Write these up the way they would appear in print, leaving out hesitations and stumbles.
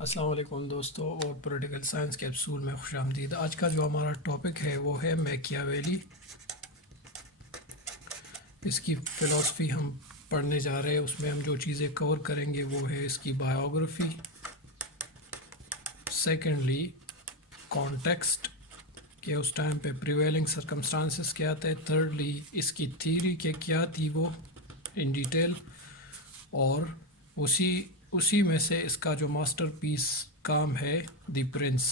السلام علیکم دوستو اور پولیٹیکل سائنس کے اصول میں خوش آمدید۔ آج کا جو ہمارا ٹاپک ہے وہ ہے میکیاویلی۔ اس کی فلسفی ہم پڑھنے جا رہے ہیں۔ اس میں ہم جو چیزیں کور کریں گے وہ ہے اس کی بایوگرافی، سیکنڈلی کانٹیکسٹ کہ اس ٹائم پہ پریویلنگ سرکمسٹانسز کیا تھے، تھرڈلی اس کی تھیوری کہ کیا تھی وہ ان ڈیٹیل، اور اسی میں سے اس کا جو ماسٹر پیس کام ہے دی پرنس،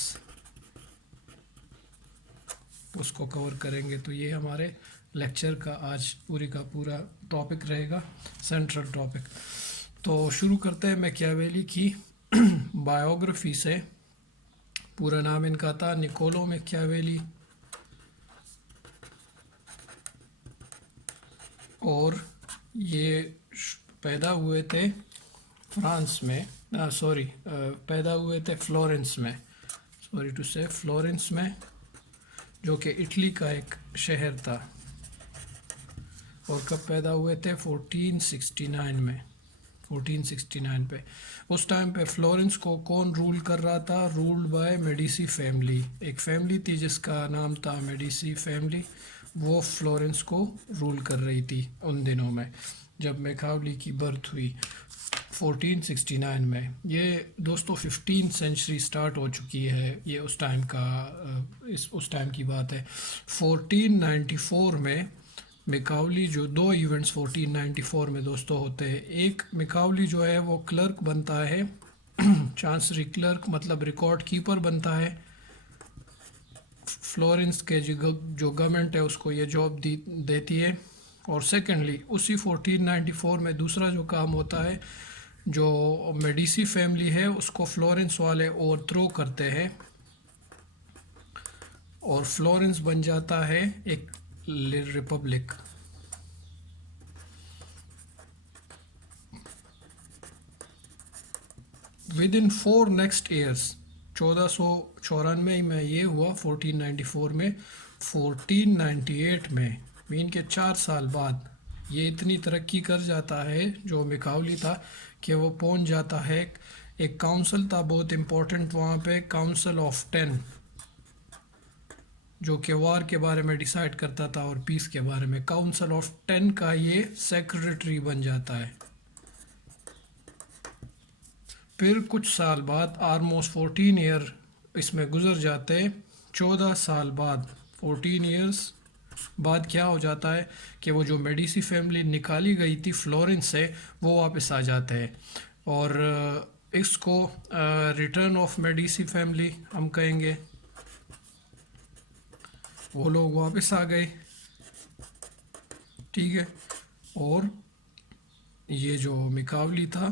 اس کو کور کریں گے۔ تو یہ ہمارے لیکچر کا آج پوری کا پورا ٹاپک رہے گا، سینٹرل ٹاپک۔ تو شروع کرتے ہیں میکیاویلی کی بایوگرافی سے۔ پورا نام ان کا تھا نکولو میکیاویلی، اور یہ پیدا ہوئے تھے فرانس میں، پیدا ہوئے تھے فلورنس میں، فلورنس میں، جو کہ اٹلی کا ایک شہر تھا۔ اور کب پیدا ہوئے تھے؟ 1469 میں، 1469 پہ۔ اس ٹائم پہ فلورنس کو کون رول کر رہا تھا؟ Ruled by Medici family. ایک فیملی تھی جس کا نام تھا میڈیسی فیملی، وہ فلورنس کو رول کر رہی تھی ان دنوں میں جب میکاولی کی برتھ ہوئی 1469 میں۔ یہ دوستو 15 سینچری سٹارٹ ہو چکی ہے، یہ اس ٹائم کی بات ہے۔ 1494 میں میکاولی جو دو ایونٹس 1494 میں دوستو ہوتے ہیں۔ ایک میکاولی جو ہے وہ کلرک بنتا ہے، چانسری کلرک مطلب ریکارڈ کیپر بنتا ہے۔ فلورنس کے جو گورنمنٹ ہے اس کو یہ جاب دیتی ہے۔ اور سیکنڈلی اسی 1494 میں دوسرا جو کام ہوتا ہے، جو میڈیسی فیملی ہے اس کو فلورنس والے اوور تھرو کرتے ہیں، اور فلورنس بن جاتا ہے ایک republic. With in 4 next years, 1494 میں یہ ہوا، 1494 میں، 1498 میں، مین کے 4 سال بعد یہ اتنی ترقی کر جاتا ہے جو میکاولی تھا کہ وہ پہنچ جاتا ہے، ایک کاؤنسل تھا بہت امپورٹنٹ وہاں پہ، کاؤنسل آف 10، جو کہ وار کے بارے میں ڈیسائیڈ کرتا تھا اور پیس کے بارے میں۔ کاؤنسل آف 10 کا یہ سیکریٹری بن جاتا ہے۔ پھر کچھ سال بعد، آلموسٹ 14 ایئر اس میں گزر جاتے، 14 سال بعد، 14 ایئرس بعد کیا ہو جاتا ہے کہ وہ جو میڈیسی فیملی نکالی گئی تھی فلورنس سے، وہ واپس آ جاتے ہیں، اور اس کو ریٹرن آف میڈیسی فیملی ہم کہیں گے۔ وہ لوگ واپس آ گئے، ٹھیک ہے، اور یہ جو میکاولی تھا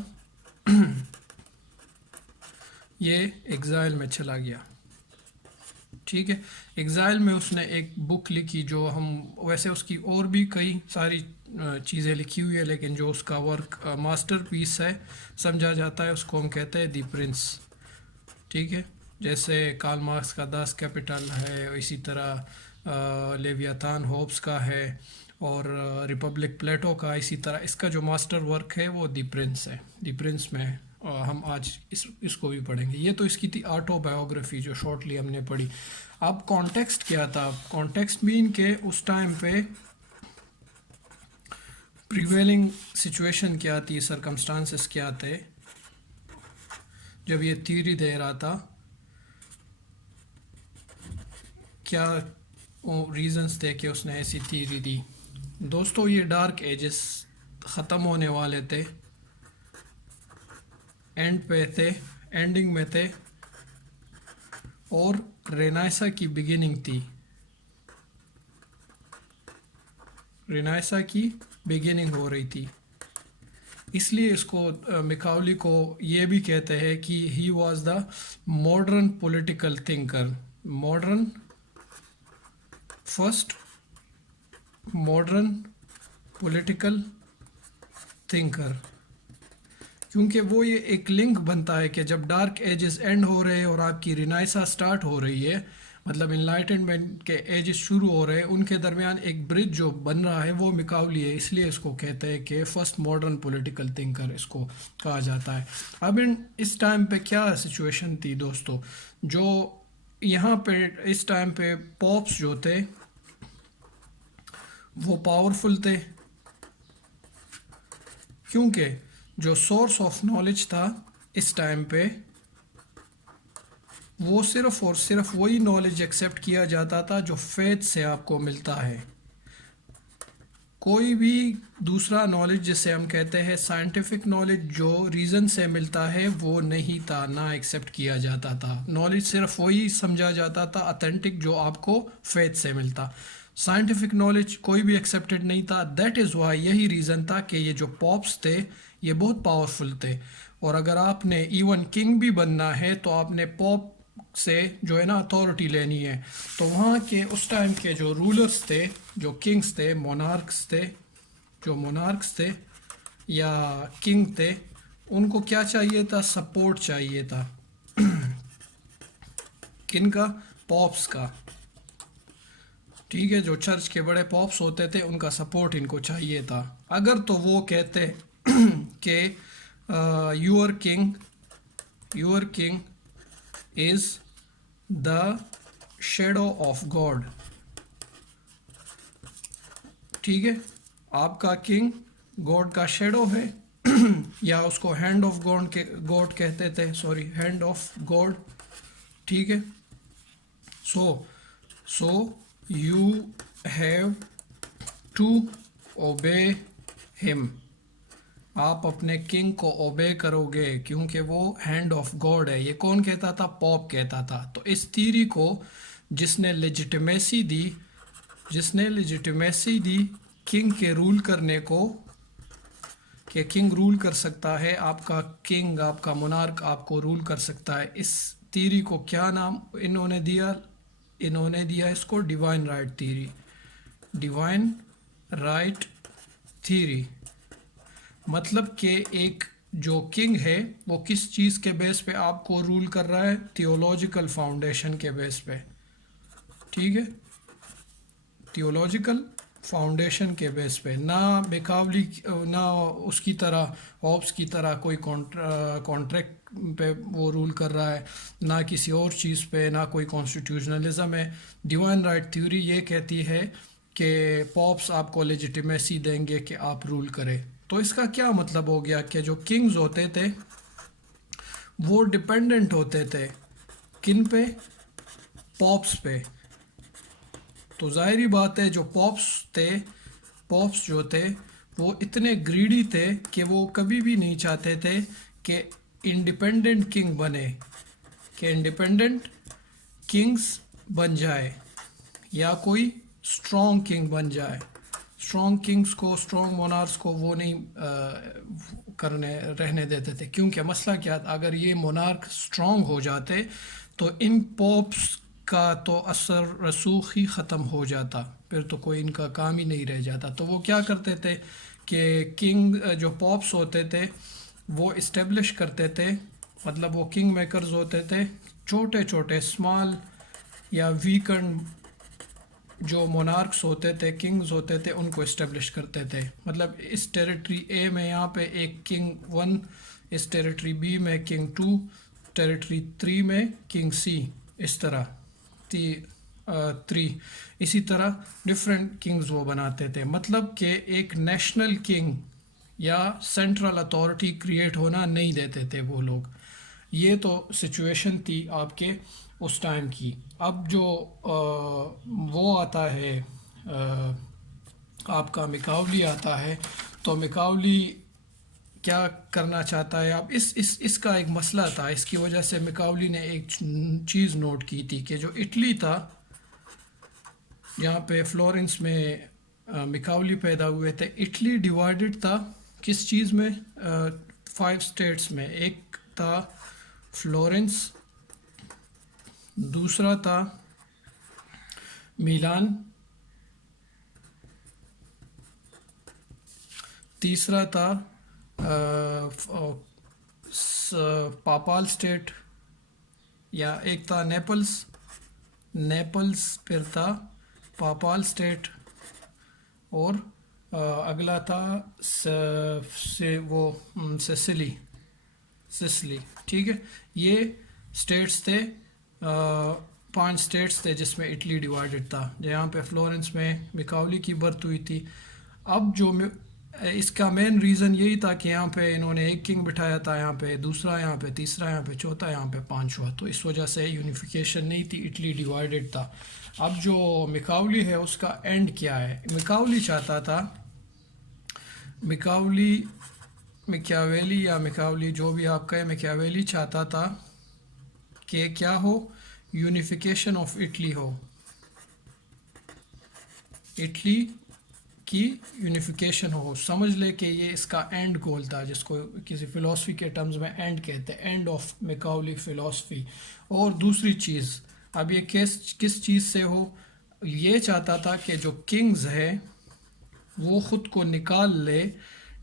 یہ ایگزائل میں چلا گیا، ٹھیک ہے۔ ایگزائل میں اس نے ایک بک لکھی، جو ہم ویسے اس کی اور بھی کئی ساری چیزیں لکھی ہوئی ہے، لیکن جو اس کا ورک ماسٹر پیس ہے سمجھا جاتا ہے، اس کو ہم کہتے ہیں دی پرنس، ٹھیک ہے۔ جیسے کارل مارکس کا داس کیپٹل ہے، اسی طرح لیویاتان ہوبس کا ہے، اور ریپبلک پلیٹو کا، اسی طرح اس کا جو ماسٹر ورک ہے وہ دی پرنس ہے۔ دی پرنس میں ہم آج اس کو بھی پڑھیں گے۔ یہ تو اس کی تھی آٹو بایوگرافی جو شارٹلی ہم نے پڑھی۔ اب کانٹیکسٹ کیا تھا؟ کانٹیکسٹ مین کہ اس ٹائم پہ پریویلنگ سچویشن کیا تھی، سرکمسٹانسز کیا تھے جب یہ تھیوری دے رہا تھا، کیا ریزنز تھے کہ اس نے ایسی تھیوری دی۔ دوستو یہ ڈارک ایجز ختم ہونے والے تھے، اینڈنگ میں تھے، اور رینائسا کی بگننگ تھی، رینائسا کی بگننگ ہو رہی تھی۔ اس لیے اس کو میکاولی کو یہ بھی کہتے ہیں کہ he was the modern political thinker, first modern political thinker, کیونکہ وہ یہ ایک لنک بنتا ہے کہ جب ڈارک ایجز اینڈ ہو رہے ہیں اور آپ کی رینائسا سٹارٹ ہو رہی ہے، مطلب انلائٹنمنٹ کے ایجز شروع ہو رہے ہیں، ان کے درمیان ایک برج جو بن رہا ہے وہ مکاولی ہے، اس لیے اس کو کہتے ہیں کہ فرسٹ ماڈرن پولیٹیکل تھنکر اس کو کہا جاتا ہے۔ اب اس ٹائم پہ کیا سچویشن تھی دوستو، جو یہاں پہ اس ٹائم پہ پاپس جو تھے وہ پاورفل تھے، کیونکہ جو سورس آف نالج تھا اس ٹائم پہ وہ صرف اور صرف وہی نالج ایکسیپٹ کیا جاتا تھا جو فیتھ سے آپ کو ملتا ہے۔ کوئی بھی دوسرا نالج جسے ہم کہتے ہیں سائنٹیفک نالج جو ریزن سے ملتا ہے وہ نہیں تھا، نہ ایکسیپٹ کیا جاتا تھا۔ نالج صرف وہی سمجھا جاتا تھا اتھینٹک جو آپ کو فیتھ سے ملتا، سائنٹیفک نالج کوئی بھی ایکسیپٹڈ نہیں تھا۔ دیٹ از وائی، یہی ریزن تھا کہ یہ جو پاپس تھے یہ بہت پاورفل تھے، اور اگر آپ نے ایون کنگ بھی بننا ہے تو آپ نے پاپ سے جو ہے نا اتھارٹی لینی ہے۔ تو وہاں کے اس ٹائم کے جو رولرز تھے، جو کنگز تھے، مونارکس تھے، جو مونارکس تھے یا کنگ تھے، ان کو کیا چاہیے تھا؟ سپورٹ چاہیے تھا۔ کن کا؟ پاپس کا، ٹھیک ہے، جو چرچ کے بڑے پاپس ہوتے تھے ان کا سپورٹ ان کو چاہیے تھا۔ اگر تو وہ کہتے کہ your king is the shadow of God, ٹھیک ہے، آپ کا کنگ گاڈ کا شیڈو ہے، یا اس کو ہینڈ آف گاڈ کہتے تھے، سوری ہینڈ آف گاڈ، ٹھیک ہے۔ So you have to obey him, آپ اپنے کنگ کو اوبے کرو گے کیونکہ وہ ہینڈ آف گاڈ ہے۔ یہ کون کہتا تھا؟ پاپ کہتا تھا۔ تو اس تھیوری کو جس نے لیجیٹیمیسی دی کنگ کے رول کرنے کو، کہ کنگ رول کر سکتا ہے، آپ کا کنگ، آپ کا مونارک آپ کو رول کر سکتا ہے، اس تھیوری کو کیا نام انہوں نے دیا اس کو divine right theory. Divine right theory مطلب کہ ایک جو کنگ ہے وہ کس چیز کے بیس پہ آپ کو رول کر رہا ہے؟ تھیولوجیکل فاؤنڈیشن کے بیس پہ، ٹھیک ہے، تھیولوجیکل فاؤنڈیشن کے بیس پہ، نہ بیکاولی، نہ اس کی طرح ہوپس کی طرح کوئی کانٹریکٹ پہ وہ رول کر رہا ہے، نہ کسی اور چیز پہ، نہ کوئی کانسٹیٹیوشنلزم ہے۔ ڈیوائن رائٹ تھیوری یہ کہتی ہے کہ پاپس آپ کو لیجیٹیمیسی دیں گے کہ آپ رول کرے۔ تو اس کا کیا مطلب ہو گیا کہ جو کنگز ہوتے تھے وہ ڈپینڈنٹ ہوتے تھے کن پہ؟ پاپس پہ۔ تو ظاہری بات ہے جو پاپس جو تھے وہ اتنے گریڈی تھے کہ وہ کبھی بھی نہیں چاہتے تھے کہ انڈیپینڈنٹ کنگ بنے، کہ انڈیپینڈنٹ کنگز بن جائے یا کوئی اسٹرانگ کنگ بن جائے۔ اسٹرانگ کنگز کو، اسٹرانگ مونارس کو وہ نہیں رہنے دیتے تھے، کیونکہ مسئلہ کیا تھا؟ اگر یہ مونارک اسٹرانگ ہو جاتے تو ان پوپس کا تو اثر رسوخ ہی ختم ہو جاتا، پھر تو کوئی ان کا کام ہی نہیں رہ جاتا۔ تو وہ کیا کرتے تھے کہ کنگ جو پاپس ہوتے تھے وہ اسٹیبلش کرتے تھے، مطلب وہ کنگ میکرز ہوتے تھے، چھوٹے چھوٹے اسمال یا ویکنڈ جو مونارکس ہوتے تھے، کنگز ہوتے تھے، ان کو اسٹیبلش کرتے تھے۔ مطلب اس ٹیریٹری اے میں یہاں پہ ایک کنگ 1، اس ٹیریٹری بی میں کنگ 2، ٹیریٹری 3 میں کنگ سی، اس طرح 3، اسی طرح ڈفرینٹ کنگز وہ بناتے تھے۔ مطلب کہ ایک نیشنل کنگ یا سینٹرل اتھارٹی کریٹ ہونا نہیں دیتے تھے وہ لوگ۔ یہ تو سچویشن تھی آپ کے اس ٹائم کی۔ اب جو وہ آتا ہے آپ کا مکاولی آتا ہے، تو مکاولی کیا کرنا چاہتا ہے؟ اب اس کا ایک مسئلہ تھا، اس کی وجہ سے مکاولی نے ایک چیز نوٹ کی تھی کہ جو اٹلی تھا، جہاں پہ فلورنس میں مکاولی پیدا ہوئے تھے، اٹلی ڈیوائیڈڈ تھا کس چیز میں؟ 5 اسٹیٹس میں۔ ایک تھا فلورنس، دوسرا تھا میلان، تیسرا تھا پاپال اسٹیٹ، یا ایک تھا نیپلس، نیپلز پھر تھا پاپال اسٹیٹ، اور اگلا تھا وہ سسلی. ٹھیک ہے، یہ اسٹیٹس تھے، 5 اسٹیٹس تھے جس میں اٹلی ڈیوائیڈڈ تھا. جہاں پہ فلورنس میں میکاولی کی برتھ ہوئی تھی. اب جو اس کا مین ریزن یہی تھا کہ یہاں پہ انہوں نے ایک کنگ بٹھایا تھا، یہاں پہ دوسرا، یہاں پہ تیسرا، یہاں پہ چوتھا، یہاں پہ پانچواں، تو اس وجہ سے یونیفیکیشن نہیں تھی، اٹلی ڈیوائیڈڈ تھا. اب جو میکاولی ہے اس کا اینڈ کیا ہے؟ میکاولی چاہتا تھا، میکیاویلی یا میکاولی جو بھی آپ کہیں، میکیاویلی چاہتا تھا کہ کیا ہو؟ یونیفیکیشن آف اٹلی ہو، اٹلی کی یونیفیکیشن ہو. سمجھ لے کہ یہ اس کا اینڈ گول تھا، جس کو کسی فلاسفی کے ٹرمز میں اینڈ کہتے ہیں، اینڈ آف میکاولی فلاسفی. اور دوسری چیز، اب یہ کس چیز سے ہو؟ یہ چاہتا تھا کہ جو کنگز ہے وہ خود کو نکال لے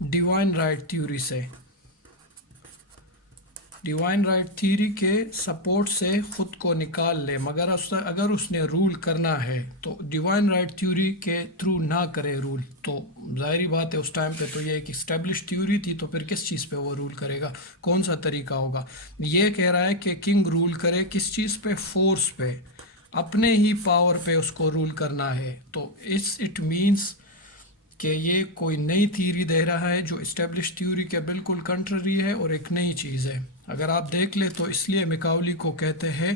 ڈیوائن رائٹ تھیوری سے، ڈیوائن رائٹ تھیوری کے سپورٹ سے خود کو نکال لے. مگر اگر اس نے رول کرنا ہے تو ڈیوائن رائٹ تھیوری کے تھرو نہ کرے رول. تو ظاہری بات ہے اس ٹائم پہ تو یہ ایک اسٹیبلش تھیوری تھی، تو پھر کس چیز پہ وہ رول کرے گا؟ کون سا طریقہ ہوگا؟ یہ کہہ رہا ہے کہ کنگ رول کرے کس چیز پہ؟ فورس پہ، اپنے ہی پاور پہ اس کو رول کرنا ہے. تو اٹ مینس کہ یہ کوئی نئی تھیوری دے رہا ہے جو اسٹیبلش تھیوری کے بالکل کنٹرری ہے اور ایک نئی چیز ہے. اگر آپ دیکھ لیں تو اس لیے میکاولی کو کہتے ہیں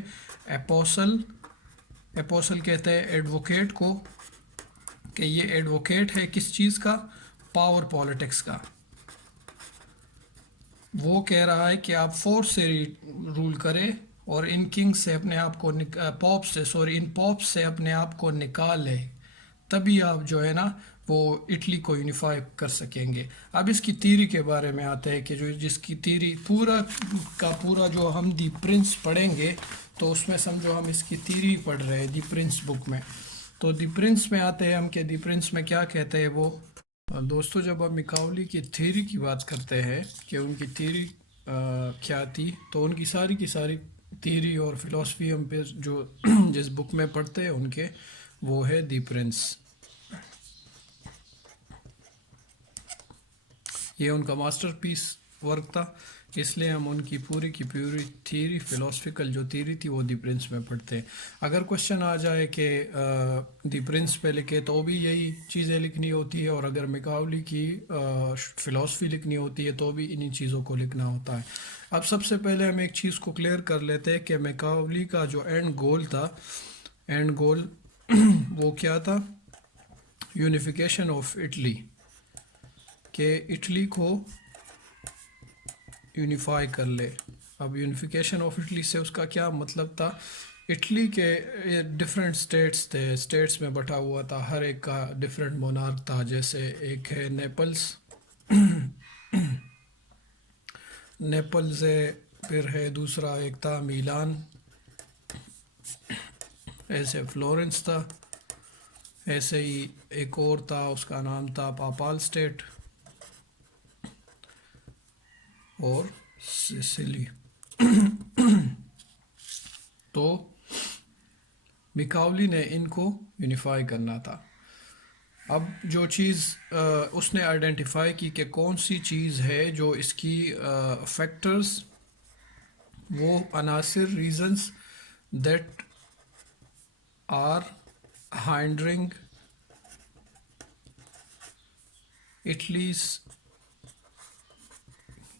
اپوسل کہتے ہیں ایڈوکیٹ کو، کہ یہ ایڈوکیٹ ہے کس چیز کا؟ پاور پالیٹکس کا. وہ کہہ رہا ہے کہ آپ فورس سے رول کرے اور ان کنگ سے اپنے آپ کو ان پاپ سے اپنے آپ کو نکال لے، تبھی آپ جو ہے نا وہ اٹلی کو یونیفائی کر سکیں گے. اب اس کی تھیوری کے بارے میں آتے ہیں کہ جس کی تھیوری پورا کا پورا جو ہم دی پرنس پڑھیں گے تو اس میں سمجھو ہم اس کی تھیوری پڑھ رہے ہیں دی پرنس بک میں. تو دی پرنس میں آتے ہیں ہم کہ دی پرنس میں کیا کہتے ہیں وہ. دوستو جب ہم میکاولی کی تھیوری کی بات کرتے ہیں کہ ان کی تھیوری کیا تھی، تو ان کی ساری تھیوری اور فلاسفی ہم پہ جو جس بک میں پڑھتے ہیں ان کے، وہ ہے دی پرنس. یہ ان کا ماسٹر پیس ورک تھا، اس لیے ہم ان کی پوری تھیوری فلاسفیکل جو تھیوری تھی وہ دی پرنس میں پڑھتے ہیں. اگر کوشچن آ جائے کہ دی پرنس پہ لکھے تو بھی یہی چیزیں لکھنی ہوتی ہے، اور اگر میکاولی کی فلاسفی لکھنی ہوتی ہے تو بھی انہی چیزوں کو لکھنا ہوتا ہے. اب سب سے پہلے ہم ایک چیز کو کلیئر کر لیتے ہیں کہ میکاولی کا جو اینڈ گول وہ کیا تھا؟ یونیفیکیشن آف اٹلی، کہ اٹلی کو یونیفائی کر لے. اب یونیفیکیشن آف اٹلی سے اس کا کیا مطلب تھا؟ اٹلی کے ڈفرینٹ اسٹیٹس تھے، اسٹیٹس میں بٹا ہوا تھا، ہر ایک کا ڈفرینٹ مونارک تھا. جیسے ایک ہے نیپلز ہے، پھر ہے دوسرا ایک تھا میلان، ایسے فلورنس تھا، ایسے ہی ایک اور تھا اس کا نام تھا پاپال اسٹیٹ، اور سسلی. تو میکاولی نے ان کو یونیفائی کرنا تھا. اب جو چیز اس نے آئیڈینٹیفائی کی کہ کون سی چیز ہے جو اس کی فیکٹرز، وہ عناصر، ریزنز دیٹ آر ہائنڈرنگ اٹلیز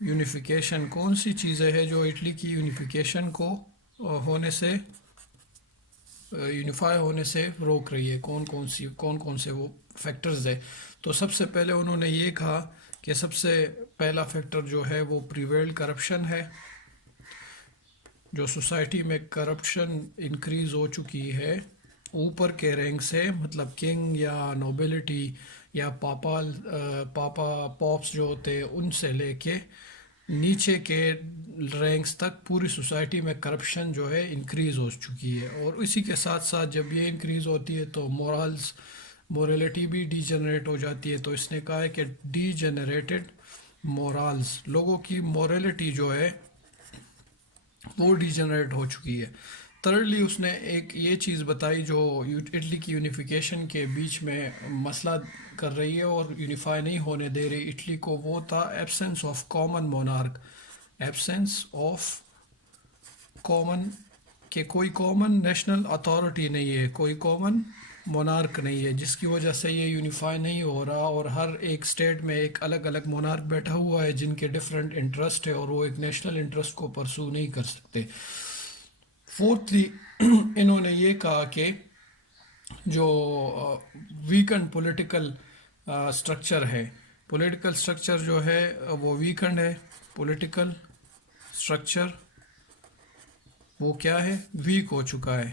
یونیفیکیشن، کون سی چیزیں ہیں جو اٹلی کی یونیفیکیشن کو ہونے سے، یونیفائی ہونے سے روک رہی ہے، کون کون سے وہ فیکٹرز ہے. تو سب سے پہلے انہوں نے یہ کہا کہ سب سے پہلا فیکٹر جو ہے وہ پریویلڈ کرپشن ہے. جو سوسائٹی میں کرپشن انکریز ہو چکی ہے اوپر کے رینک سے، مطلب کنگ یا نوبلٹی یا پاپس جو ہوتے ان سے لے کے نیچے کے رینکس تک پوری سوسائٹی میں کرپشن جو ہے انکریز ہو چکی ہے. اور اسی کے ساتھ ساتھ جب یہ انکریز ہوتی ہے تو مورالٹی بھی ڈی جنریٹ ہو جاتی ہے. تو اس نے کہا ہے کہ ڈی جنریٹڈ مورالز، لوگوں کی مورالٹی جو ہے وہ ڈی جنریٹ ہو چکی ہے. تھرڈلی اس نے ایک یہ چیز بتائی جو اٹلی کی یونیفیکیشن کے بیچ میں مسئلہ کر رہی ہے اور یونیفائی نہیں ہونے دے رہی اٹلی کو، وہ تھا absence of common monarch. Absence of common, کہ کوئی کامن نیشنل اتھارٹی نہیں ہے، کوئی کامن مونارک نہیں ہے، جس کی وجہ سے یہ یونیفائی نہیں ہو رہا اور ہر ایک اسٹیٹ میں ایک الگ الگ مونارک بیٹھا ہوا ہے جن کے ڈفرینٹ انٹرسٹ ہے اور وہ ایک نیشنل انٹرسٹ کو پرسو نہیں کر سکتے. فورتھلی انہوں نے یہ کہا کہ جو ویکنڈ پولیٹیکل اسٹرکچر ہے، پولیٹیکل اسٹرکچر جو ہے وہ ویکنڈ ہے. پولیٹیکل اسٹرکچر وہ کیا ہے؟ ویک ہو چکا ہے.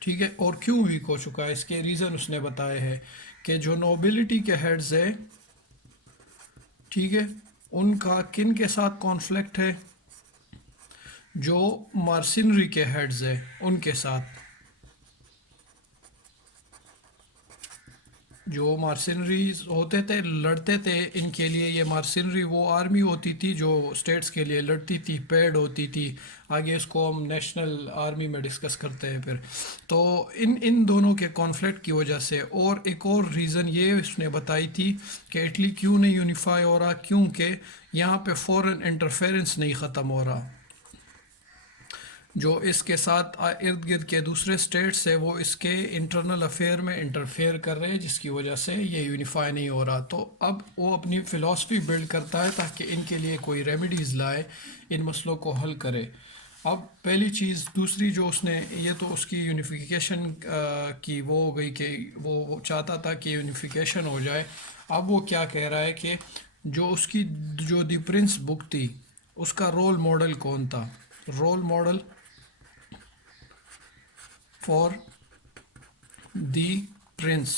ٹھیک ہے، اور کیوں ویک ہو چکا ہے؟ اس کے ریزن اس نے بتائے ہیں کہ جو نوبلٹی کے ہیڈز ہے، ٹھیک ہے، ان کا کن کے ساتھ کانفلکٹ ہے؟ جو مارسنری کے ہیڈز ہے ان کے ساتھ. جو مارسنریز ہوتے تھے لڑتے تھے ان کے لیے، یہ مارسنری وہ آرمی ہوتی تھی جو اسٹیٹس کے لیے لڑتی تھی، پیڈ ہوتی تھی. آگے اس کو ہم نیشنل آرمی میں ڈسکس کرتے ہیں پھر. تو ان دونوں کے کانفلکٹ کی وجہ سے، اور ایک اور ریزن یہ اس نے بتائی تھی کہ اٹلی کیوں نہیں یونیفائی ہو رہا، کیونکہ یہاں پہ فورن انٹرفیرنس نہیں ختم ہو رہا. جو اس کے ساتھ ارد گرد کے دوسرے اسٹیٹس ہیں وہ اس کے انٹرنل افیئر میں انٹرفیئر کر رہے ہیں، جس کی وجہ سے یہ یونیفائی نہیں ہو رہا. تو اب وہ اپنی فلاسفی بلڈ کرتا ہے تاکہ ان کے لیے کوئی ریمیڈیز لائے، ان مسئلوں کو حل کرے. اب پہلی چیز. دوسری جو اس نے، یہ تو اس کی یونیفیکیشن کی وہ ہو گئی کہ وہ چاہتا تھا کہ یونیفیکیشن ہو جائے. اب وہ کیا کہہ رہا ہے کہ جو اس کی جو دی پرنس بک تھی اس کا رول ماڈل کون تھا؟ Role model for the prince.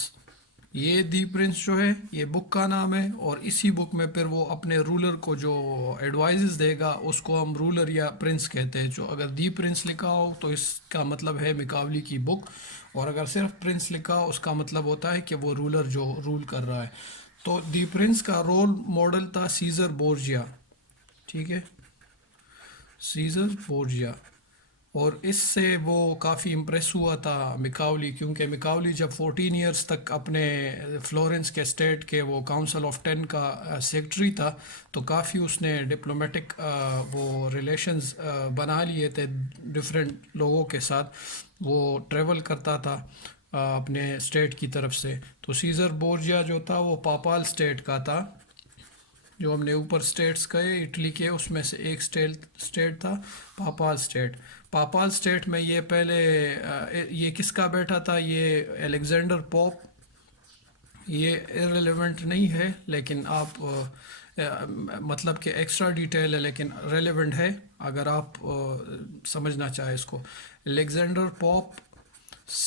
یہ دی پرنس جو ہے یہ بک کا نام ہے، اور اسی بک میں پھر وہ اپنے رولر کو جو ایڈوائزز دے گا اس کو ہم رولر یا پرنس کہتے ہیں. جو اگر دی پرنس لکھا ہو تو اس کا مطلب ہے میکاولی کی بک، اور اگر صرف پرنس لکھا ہو اس کا مطلب ہوتا ہے کہ وہ رولر جو رول کر رہا ہے. تو دی پرنس کا رول ماڈل تھا سیزر بورجیا. ٹھیک ہے، سیزر بورجیا. اور اس سے وہ کافی امپریس ہوا تھا میکاولی، کیونکہ میکاولی جب 14 ایئرس تک اپنے فلورنس کے اسٹیٹ کے وہ کاؤنسل آف 10 کا سیکٹری تھا، تو کافی اس نے ڈپلومیٹک وہ ریلیشنز بنا لیے تھے ڈفرینٹ لوگوں کے ساتھ. وہ ٹریول کرتا تھا اپنے اسٹیٹ کی طرف سے. تو سیزر بورجیا جو تھا وہ پاپال اسٹیٹ کا تھا. جو ہم نے اوپر اسٹیٹس کہے اٹلی کے، اس میں سے ایک اسٹیٹ تھا پاپال اسٹیٹ. پاپال اسٹیٹ میں یہ پہلے یہ کس کا بیٹا تھا؟ یہ الیگزینڈر پوپ. یہ ارریلیونٹ نہیں ہے لیکن آپ مطلب کہ ایکسٹرا ڈیٹیل ہے لیکن ریلیونٹ ہے اگر آپ سمجھنا چاہیں اس کو. الیگزینڈر پوپ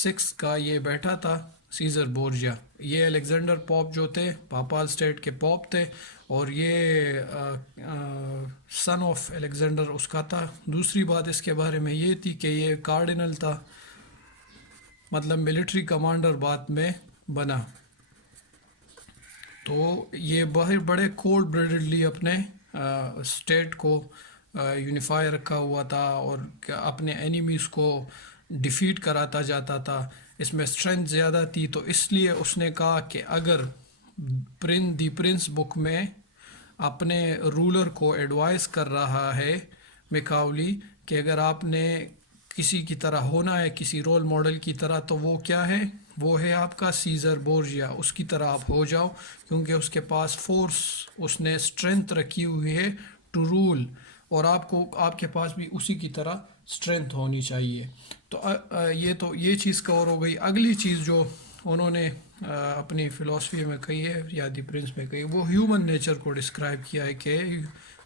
6 کا یہ بیٹا تھا سیزر بورجیا. یہ الیگزینڈر پوپ جو تھے پاپال اسٹیٹ کے پوپ تھے، اور یہ سن آف الیگزینڈر اس کا تھا. دوسری بات اس کے بارے میں یہ تھی کہ یہ کارڈینل تھا، مطلب ملٹری کمانڈر بعد میں بنا. تو یہ بڑے کولڈ بلڈلی اپنے اسٹیٹ کو یونیفائی رکھا ہوا تھا اور اپنے اینیمیز کو ڈیفیٹ کراتا جاتا تھا. اس میں اسٹرینتھ زیادہ تھی، تو اس لیے اس نے کہا کہ اگر دی پرنس بک میں اپنے رولر کو ایڈوائز کر رہا ہے میکاولی کہ اگر آپ نے کسی کی طرح ہونا ہے، کسی رول ماڈل کی طرح، تو وہ کیا ہے؟ وہ ہے آپ کا سیزر بورجیا. اس کی طرح آپ ہو جاؤ، کیونکہ اس کے پاس فورس، اس نے اسٹرینتھ رکھی ہوئی ہے ٹو رول، اور آپ کے پاس بھی اسی کی طرح اسٹرینتھ ہونی چاہیے. تو یہ چیز کور ہو گئی. اگلی چیز جو انہوں نے اپنی فلاسفی میں کہی ہے یا دی پرنس میں کہی، وہ ہیومن نیچر کو ڈسکرائب کیا ہے کہ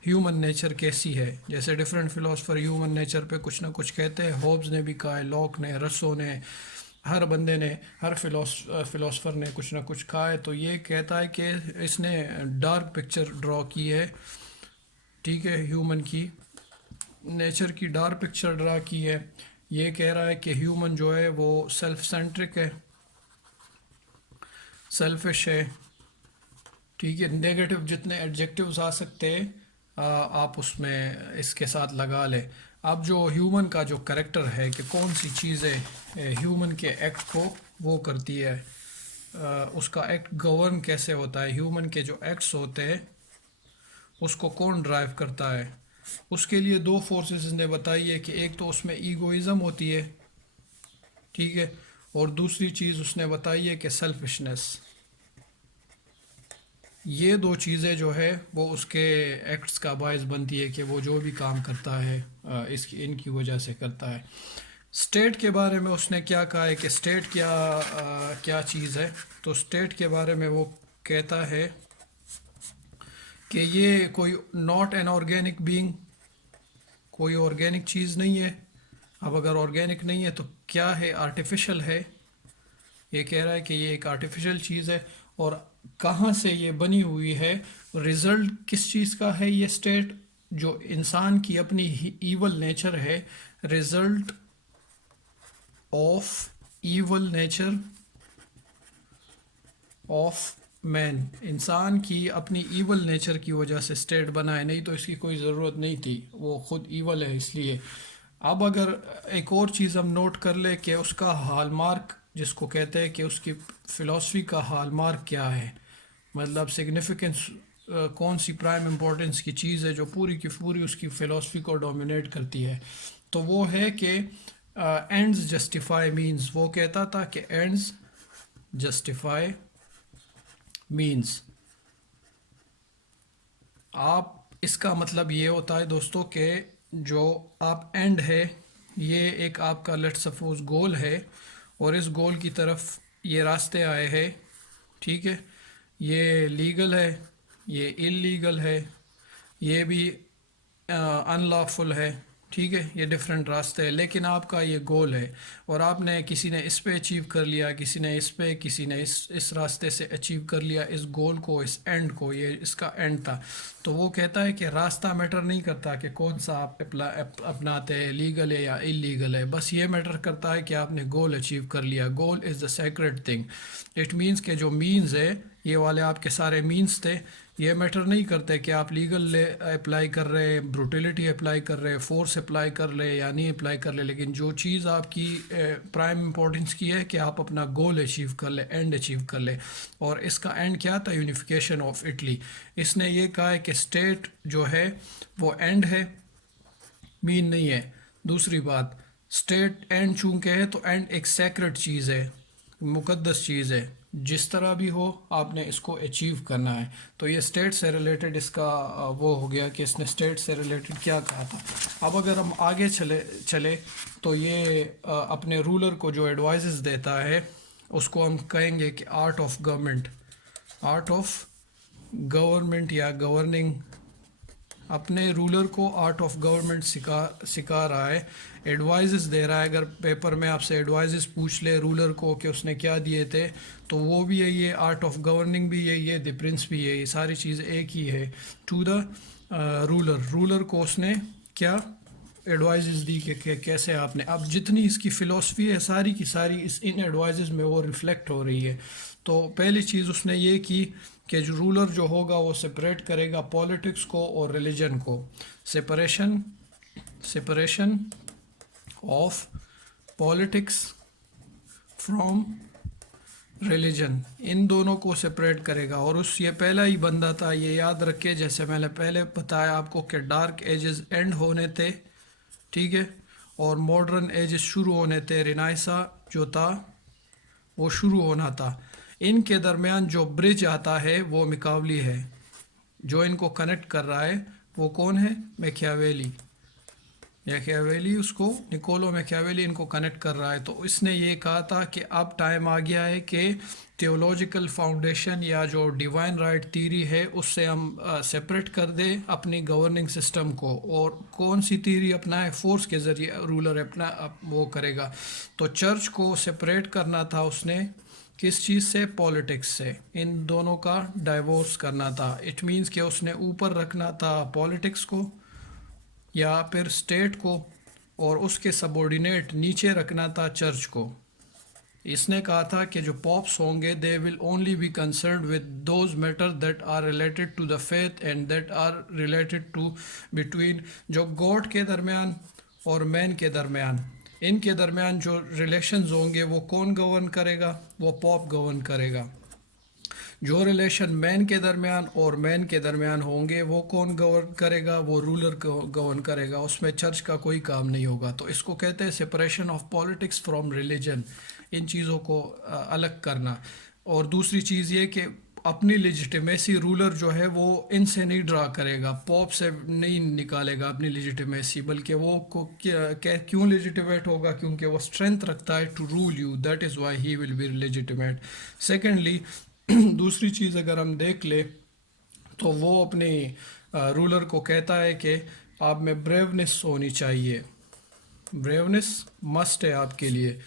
ہیومن نیچر کیسی ہے. جیسے ڈفرینٹ فلاسفر ہیومن نیچر پہ کچھ نہ کچھ کہتے ہیں. ہوبز نے بھی کہا ہے، لاک نے، رسو نے، ہر بندے نے، ہر فلاسفر نے کچھ نہ کچھ کہا ہے. تو یہ کہتا ہے کہ اس نے ڈارک پکچر ڈرا کی ہے، ٹھیک ہے، ہیومن کی نیچر کی ڈارک پکچر ڈرا کی ہے. یہ کہہ رہا ہے کہ ہیومن جو ہے وہ سیلف سینٹرک ہے، سیلفش ہے. ٹھیک ہے، نیگیٹو جتنے ایڈجیکٹیوز آ سکتے ہیں آپ اس میں اس کے ساتھ لگا لیں. اب جو ہیومن کا جو کریکٹر ہے کہ کون سی چیزیں ہیومن کے ایکٹ کو وہ کرتی ہے، اس کا ایکٹ گورن کیسے ہوتا ہے، ہیومن کے جو ایکٹس ہوتے ہیں اس کو کون ڈرائیو کرتا ہے. اس کے لیے دو فورسز نے بتائی ہے کہ ایک تو اس میں ایگوئزم ہوتی ہے، ٹھیک ہے، اور دوسری چیز اس نے بتائی ہے کہ سیلفشنس. یہ دو چیزیں جو ہے وہ اس کے ایکٹس کا باعث بنتی ہے کہ وہ جو بھی کام کرتا ہے ان کی وجہ سے کرتا ہے. اسٹیٹ کے بارے میں اس نے کیا کہا ہے کہ اسٹیٹ کیا چیز ہے. تو اسٹیٹ کے بارے میں وہ کہتا ہے کہ یہ کوئی ناٹ این آرگینک بینگ، کوئی آرگینک چیز نہیں ہے. اب اگر آرگینک نہیں ہے تو کیا ہے؟ آرٹیفیشل ہے. یہ کہہ رہا ہے کہ یہ ایک آرٹیفیشل چیز ہے. اور کہاں سے یہ بنی ہوئی ہے؟ رزلٹ کس چیز کا ہے یہ اسٹیٹ؟ جو انسان کی اپنی ایول نیچر ہے، result of evil nature of man. انسان کی اپنی ایول نیچر کی وجہ سے اسٹیٹ بنا ہے، نہیں تو اس کی کوئی ضرورت نہیں تھی، وہ خود ایول ہے اس لیے. اب اگر ایک اور چیز ہم نوٹ کر لیں کہ اس کا ہال مارک جس کو کہتے ہیں کہ اس کی فلاسفی کا ہال مارک کیا ہے، مطلب سگنیفیکنس کون سی پرائم امپورٹنس کی چیز ہے جو پوری کی پوری اس کی فلاسفی کو ڈومینیٹ کرتی ہے. تو وہ ہے کہ اینڈز جسٹیفائی مینز. وہ کہتا تھا کہ اینڈز جسٹیفائی مینز. آپ اس کا مطلب یہ ہوتا ہے دوستوں کہ جو آپ اینڈ ہے یہ ایک آپ کا لیٹ سپوز گول ہے، اور اس گول کی طرف یہ راستے آئے ہیں، ٹھیک ہے، یہ لیگل ہے، یہ ان لیگل ہے، یہ بھی ان لافل ہے، ٹھیک ہے، یہ ڈفرینٹ راستے ہیں، لیکن آپ کا یہ گول ہے. اور آپ نے کسی نے اس پہ اچیو کر لیا، کسی نے اس پہ، کسی نے اس راستے سے اچیو کر لیا اس گول کو، اس اینڈ کو، یہ اس کا اینڈ تھا. تو وہ کہتا ہے کہ راستہ میٹر نہیں کرتا کہ کون سا آپ اپناتے ہیں، لیگل ہے یا ان لیگل ہے، بس یہ میٹر کرتا ہے کہ آپ نے گول اچیو کر لیا. Goal is the sacred thing. It means کہ جو مینز ہے یہ والے آپ کے سارے مینز تھے، یہ میٹر نہیں کرتے کہ آپ لیگل اپلائی کر رہے، بروٹیلٹی اپلائی کر رہے، فورس اپلائی کر لے یا نہیں اپلائی کر لے، لیکن جو چیز آپ کی پرائم امپورٹنس کی ہے کہ آپ اپنا گول اچیو کر لے، اینڈ اچیو کر لے. اور اس کا اینڈ کیا تھا؟ Unification of Italy. اس نے یہ کہا ہے کہ اسٹیٹ جو ہے وہ اینڈ ہے، مین نہیں ہے. دوسری بات، اسٹیٹ اینڈ چونکہ ہے تو اینڈ ایک سیکرٹ چیز ہے، مقدس چیز ہے، جس طرح بھی ہو آپ نے اس کو اچیو کرنا ہے. تو یہ اسٹیٹ سے ریلیٹڈ اس کا وہ ہو گیا کہ اس نے اسٹیٹ سے ریلیٹڈ کیا کہا تھا. اب اگر ہم آگے چلے تو یہ اپنے رولر کو جو ایڈوائزز دیتا ہے اس کو ہم کہیں گے کہ art of government. Art of government یا گورننگ. اپنے رولر کو آرٹ آف گورنمنٹ سکھا رہا ہے، ایڈوائزز دے رہا ہے. اگر پیپر میں آپ سے ایڈوائزز پوچھ لے رولر کو کہ اس نے کیا دیے تھے تو وہ بھی یہی ہے، آرٹ آف گورننگ بھی یہی ہے، دی پرنس بھی یہی، ساری چیزیں ایک ہی ہے. ٹو دا رولر کو اس نے کیا ایڈوائزز دی کہ کیسے آپ نے، اب جتنی اس کی فلاسفی ہے ساری کی ساری ان ایڈوائزز میں وہ ریفلیکٹ ہو رہی ہے. تو پہلی چیز اس نے یہ کی کہ جو رولر جو ہوگا وہ سپریٹ کرے گا پولیٹکس کو اور ریلیجن کو. Separation of politics from religion, ان دونوں کو سپریٹ کرے گا. اور یہ پہلا ہی بندہ تھا، یہ یاد رکھے، جیسے میں نے پہلے بتایا آپ کو کہ ڈارک ایجز اینڈ ہونے تھے، ٹھیک ہے، اور ماڈرن ایجز شروع ہونے تھے. رینائسا جو تھا وہ شروع ہونا تھا. ان کے درمیان جو برج آتا ہے وہ میکاولی ہے، جو ان کو کنیکٹ کر رہا ہے وہ کون ہے؟ میکیاویلی. اس کو نکولو میکیاویلی ان کو کنیکٹ کر رہا ہے. تو اس نے یہ کہا تھا کہ اب ٹائم آ گیا ہے کہ تھیولوجیکل فاؤنڈیشن یا جو ڈیوائن رائٹ تھیری ہے اس سے ہم سپریٹ کر دیں اپنی گورننگ سسٹم کو. اور کون سی تھیری اپنا ہے؟ فورس کے ذریعے رولر اپنا وہ کرے گا. تو چرچ کو سپریٹ کرنا تھا اس نے کس چیز سے؟ پولیٹکس سے. ان دونوں کا ڈائیورس کرنا تھا. اٹ مینس کہ اس نے اوپر رکھنا تھا پولیٹکس کو یا پھر اسٹیٹ کو، اور اس کے سبورڈینیٹ نیچے رکھنا تھا چرچ کو. اس نے کہا تھا کہ جو پاپس ہوں گے they will only be concerned with those matter that are related to the faith and that are related to between جو گاڈ کے درمیان اور مین کے درمیان، ان کے درمیان جو ریلیشنز ہوں گے وہ کون گورن کرے گا؟ وہ پاپ گورن کرے گا. جو ریلیشن مین کے درمیان اور مین کے درمیان ہوں گے وہ کون گورن کرے گا؟ وہ رولر گورن کرے گا. اس میں چرچ کا کوئی کام نہیں ہوگا. تو اس کو کہتے ہیں separation of politics from religion, ان چیزوں کو الگ کرنا. اور دوسری چیز یہ کہ اپنی لیجیٹیمیسی رولر جو ہے وہ ان سے نہیں ڈرا کرے گا، پاپ سے نہیں نکالے گا اپنی لیجیٹیمیسی، بلکہ وہ کیوں لیجیٹیمیٹ ہوگا؟ کیونکہ وہ اسٹرینتھ رکھتا ہے to rule you, that is why he will be legitimate. Secondly دوسری چیز اگر ہم دیکھ لیں تو وہ اپنے رولر کو کہتا ہے کہ آپ میں بریونس ہونی چاہیے، بریونس مسٹ ہے آپ کے لیے.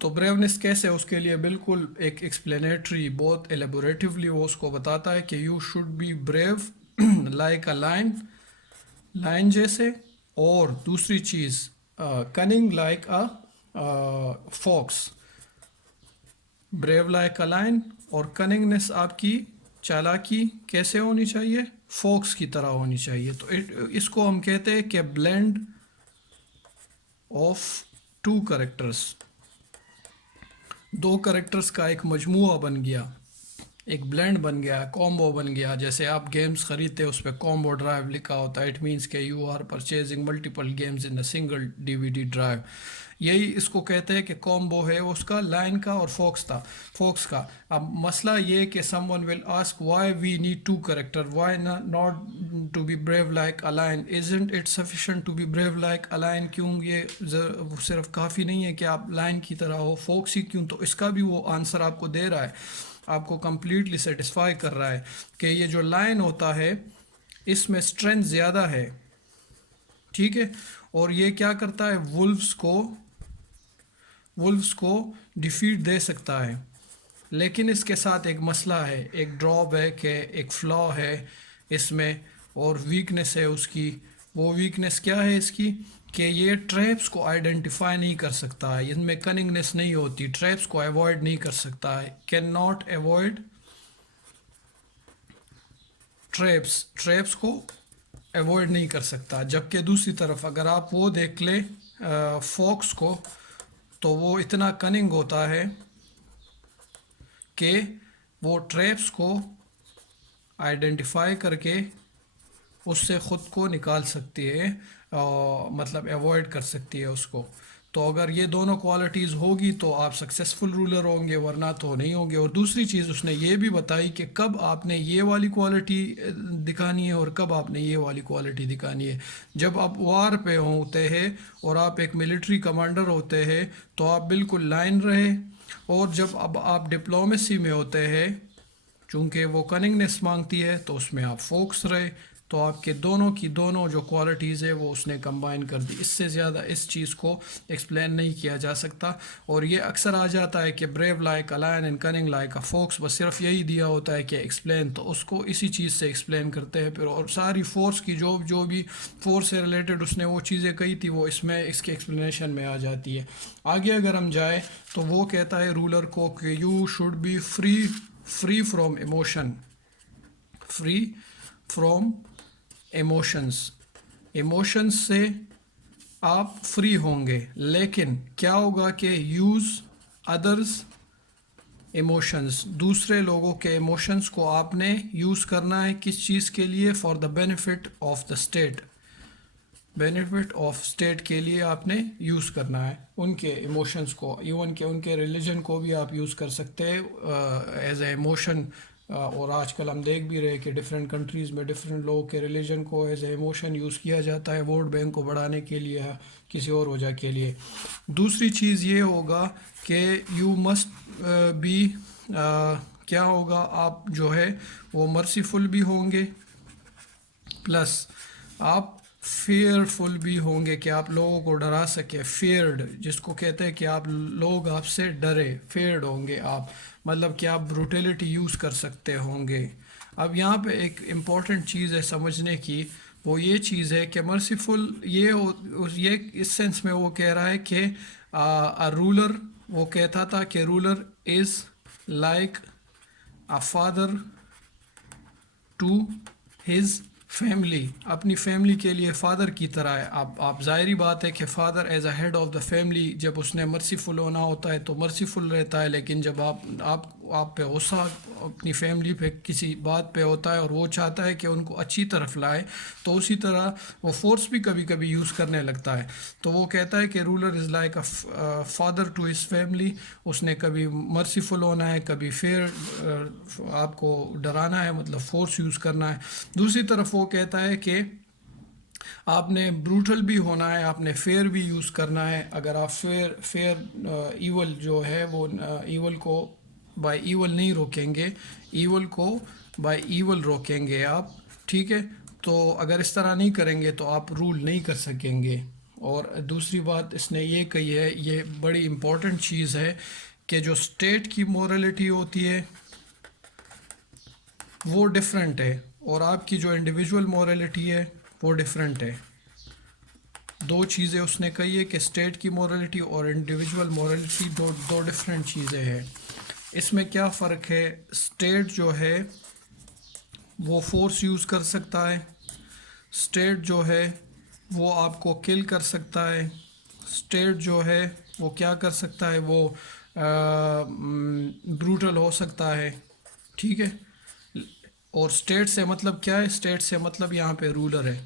تو بریونس کیسے؟ اس کے لیے بالکل ایک ایکسپلینیٹری بہت ایلیبوریٹیولی وہ اس کو بتاتا ہے کہ you should be brave like a lion, lion جیسے. اور دوسری چیز cunning like a fox, brave like a lion. اور کننگنس آپ کی چالاکی کیسے ہونی چاہیے؟ فوکس کی طرح ہونی چاہیے. تو اس کو ہم کہتے ہیں کہ بلینڈ آف ٹو کریکٹرس، دو کریکٹرس کا ایک مجموعہ بن گیا، ایک بلینڈ بن گیا، کومبو بن گیا. جیسے آپ گیمز خریدتے اس پہ کومبو ڈرائیو لکھا ہوتا ہے، اٹ مینس کہ you are purchasing multiple games in a single DVD drive. یہی اس کو کہتے ہیں کہ کومبو ہے اس کا، لائن کا اور فوکس کا. اب مسئلہ یہ کہ someone will ask why we need two character, why not to be brave like a lion, isn't it sufficient to be brave like a lion? کیوں یہ صرف کافی نہیں ہے کہ آپ لائن کی طرح ہو، فوکس ہی کیوں؟ تو اس کا بھی وہ آنسر آپ کو دے رہا ہے، آپ کو کمپلیٹلی سیٹسفائی کر رہا ہے کہ یہ جو لائن ہوتا ہے اس میں اسٹرینتھ زیادہ ہے، ٹھیک ہے. اور یہ کیا کرتا ہے؟ وولفز کو ڈیفیٹ دے سکتا ہے. لیکن اس کے ساتھ ایک مسئلہ ہے، ایک ڈرا بیک ہے، ایک فلا ہے اس میں، اور ویکنس ہے اس کی. وہ ویکنس کیا ہے اس کی؟ کہ یہ ٹریپس کو آئیڈینٹیفائی نہیں کر سکتا ہے، ان میں کننگنس نہیں ہوتی، ٹریپس کو ایوائڈ نہیں کر سکتا ہے، کین ناٹ ایوائڈ ٹریپس کو ایوائڈ نہیں کر سکتا. جبکہ دوسری طرف اگر آپ وہ دیکھ لیں فوکس کو، تو وہ اتنا کننگ ہوتا ہے کہ وہ ٹریپس کو آئیڈینٹیفائی کر کے اس سے خود کو نکال سکتی ہے، مطلب ایوائڈ کر سکتی ہے اس کو. تو اگر یہ دونوں کوالٹیز ہوگی تو آپ سکسیسفل رولر ہوں گے، ورنہ تو نہیں ہوں گے. اور دوسری چیز اس نے یہ بھی بتائی کہ کب آپ نے یہ والی کوالٹی دکھانی ہے اور کب آپ نے یہ والی کوالٹی دکھانی ہے. جب آپ وار پہ ہوتے ہیں اور آپ ایک ملٹری کمانڈر ہوتے ہیں تو آپ بالکل لائن رہے، اور جب اب آپ ڈپلومیسی میں ہوتے ہیں چونکہ وہ کننگنس مانگتی ہے تو اس میں آپ فوکس رہے. تو آپ کے دونوں کی دونوں جو کوالٹیز ہے وہ اس نے کمبائن کر دی. اس سے زیادہ اس چیز کو ایکسپلین نہیں کیا جا سکتا. اور یہ اکثر آ جاتا ہے کہ brave like a lion and cunning like a fox, بس صرف یہی دیا ہوتا ہے کہ ایکسپلین، تو اس کو اسی چیز سے ایکسپلین کرتے ہیں پھر. اور ساری فورس کی جو بھی فورس سے ریلیٹڈ اس نے وہ چیزیں کہی تھی وہ اس میں اس کے ایکسپلینیشن میں آ جاتی ہے. آگے اگر ہم جائیں تو وہ کہتا ہے رولر کو کہ you should be free from emotion, free from emotions سے آپ فری ہوں گے، لیکن کیا ہوگا کہ یوز ادرز ایموشنز، دوسرے لوگوں کے ایموشنز کو آپ نے یوز کرنا ہے. کس چیز کے لیے؟ For the benefit of the state, benefit of state کے لیے آپ نے یوز کرنا ہے ان کے ایموشنز کو. ایون کہ ان کے ریلیجن کو بھی آپ یوز کر سکتے ہیں ایز اے ایموشن. اور آج کل ہم دیکھ بھی رہے کہ ڈفرینٹ کنٹریز میں ڈفرینٹ لوگوں کے ریلیجن کو ایز اے ایموشن یوز کیا جاتا ہے، ووٹ بینک کو بڑھانے کے لیے، کسی اور وجہ کے لیے. دوسری چیز یہ ہوگا کہ یو مسٹ بی، کیا ہوگا؟ آپ جو ہے وہ مرسیفل بھی ہوں گے، پلس آپ فیئرفل بھی ہوں گے کہ آپ لوگوں کو ڈرا سکے. فیئرڈ جس کو کہتے ہیں کہ آپ لوگ آپ سے ڈرے، فیئرڈ ہوں گے آپ، مطلب کہ آپ بروٹیلٹی یوز کر سکتے ہوں گے. اب یہاں پہ ایک امپورٹنٹ چیز ہے سمجھنے کی، وہ یہ چیز ہے کہ مرسیفل یہ اس سینس میں وہ کہہ رہا ہے کہ رولر وہ کہتا تھا کہ ruler is like a father to his family, اپنی فیملی کے لیے فادر کی طرح ہے. آپ ظاہری بات ہے کہ father is a head of the family جب اس نے مرسیفل ہونا ہوتا ہے تو مرسیفل رہتا ہے، لیکن جب آپ پہ غصہ اپنی فیملی پہ کسی بات پہ ہوتا ہے اور وہ چاہتا ہے کہ ان کو اچھی طرف لائے تو اسی طرح وہ فورس بھی کبھی کبھی یوز کرنے لگتا ہے. تو وہ کہتا ہے کہ ruler is like a father to his family, اس نے کبھی مرسیفل ہونا ہے، کبھی فیئر آپ کو ڈرانا ہے، مطلب فورس یوز کرنا ہے. دوسری طرف وہ کہتا ہے کہ آپ نے بروٹل بھی ہونا ہے، آپ نے فیئر بھی یوز کرنا ہے. اگر آپ فیئر ایول جو ہے وہ ایول کو بائی ایول نہیں روکیں گے، ایول کو بائی ایول روکیں گے آپ، ٹھیک ہے. تو اگر اس طرح نہیں کریں گے تو آپ رول نہیں کر سکیں گے. اور دوسری بات اس نے یہ کہی ہے، یہ بڑی امپورٹنٹ چیز ہے، کہ جو اسٹیٹ کی مورلٹی ہوتی ہے وہ ڈفرینٹ ہے اور آپ کی جو انڈیویژول مورلٹی ہے وہ ڈفرینٹ ہے. دو چیزیں اس نے کہی ہے کہ اسٹیٹ کی مورلٹی اور انڈیویژول مورلٹی دو ڈفرینٹ چیزیں ہیں. اس میں کیا فرق ہے؟ اسٹیٹ جو ہے وہ فورس یوز کر سکتا ہے، اسٹیٹ جو ہے وہ آپ کو کل کر سکتا ہے، اسٹیٹ جو ہے وہ کیا کر سکتا ہے، وہ بروٹل ہو سکتا ہے، ٹھیک ہے. اور اسٹیٹ سے مطلب کیا ہے؟ اسٹیٹ سے مطلب یہاں پہ رولر ہے،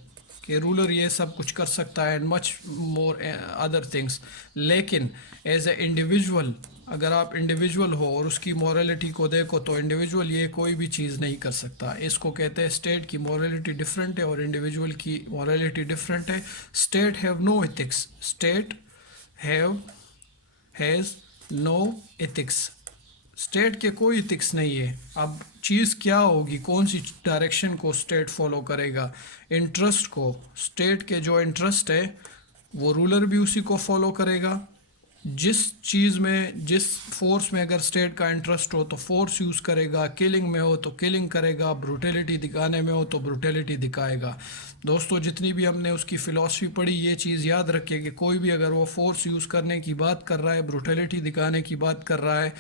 کہ رولر یہ سب کچھ کر سکتا ہے and much more other things. لیکن ایز اے انڈیویژول، اگر آپ انڈیویژول ہو اور اس کی مورلٹی کو دیکھو تو انڈیویژول یہ کوئی بھی چیز نہیں کر سکتا. اس کو کہتے ہیں اسٹیٹ کی مورلٹی ڈفرینٹ ہے اور انڈیویژول کی مورلٹی ڈفرینٹ ہے. State have no ethics, state has no ethics, state کے کوئی ایتھکس نہیں ہے. اب چیز کیا ہوگی، کون سی ڈائریکشن کو اسٹیٹ فالو کرے گا؟ انٹرسٹ کو. اسٹیٹ کے جو انٹرسٹ ہے وہ رولر بھی اسی کو فالو کرے گا. جس چیز میں، جس فورس میں اگر اسٹیٹ کا انٹرسٹ ہو تو فورس یوز کرے گا، کلنگ میں ہو تو کلنگ کرے گا، بروٹیلٹی دکھانے میں ہو تو بروٹیلٹی دکھائے گا. دوستو جتنی بھی ہم نے اس کی فلاسفی پڑھی، یہ چیز یاد رکھے کہ کوئی بھی اگر وہ فورس یوز کرنے کی بات کر رہا ہے، بروٹیلٹی دکھانے کی بات کر رہا ہے،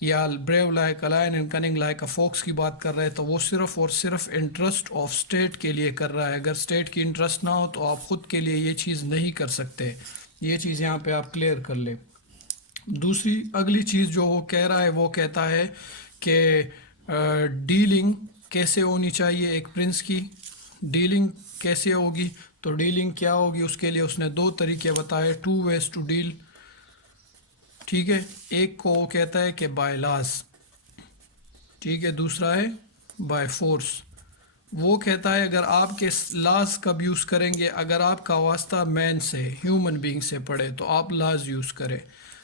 یا brave like a lion and cunning like a fox کی بات کر رہے ہیں، تو وہ صرف اور صرف انٹرسٹ آف اسٹیٹ کے لیے کر رہا ہے. اگر اسٹیٹ کی انٹرسٹ نہ ہو تو آپ خود کے لیے یہ چیز نہیں کر سکتے. یہ چیز یہاں پہ آپ کلیئر کر لیں. دوسری اگلی چیز جو وہ کہہ رہا ہے، وہ کہتا ہے کہ ڈیلنگ کیسے ہونی چاہیے ایک پرنس کی. ڈیلنگ کیسے ہوگی؟ تو ڈیلنگ کیا ہوگی، اس کے لیے اس نے دو طریقے بتائے، 2 ways ٹو ڈیل، ٹھیک ہے. ایک کو وہ کہتا ہے کہ بائی لاز، ٹھیک ہے، دوسرا ہے بائی فورس. وہ کہتا ہے اگر آپ کے لاز کب یوز کریں گے؟ اگر آپ کا واسطہ مین سے، ہیومن بینگ سے پڑے تو آپ لاز یوز کریں.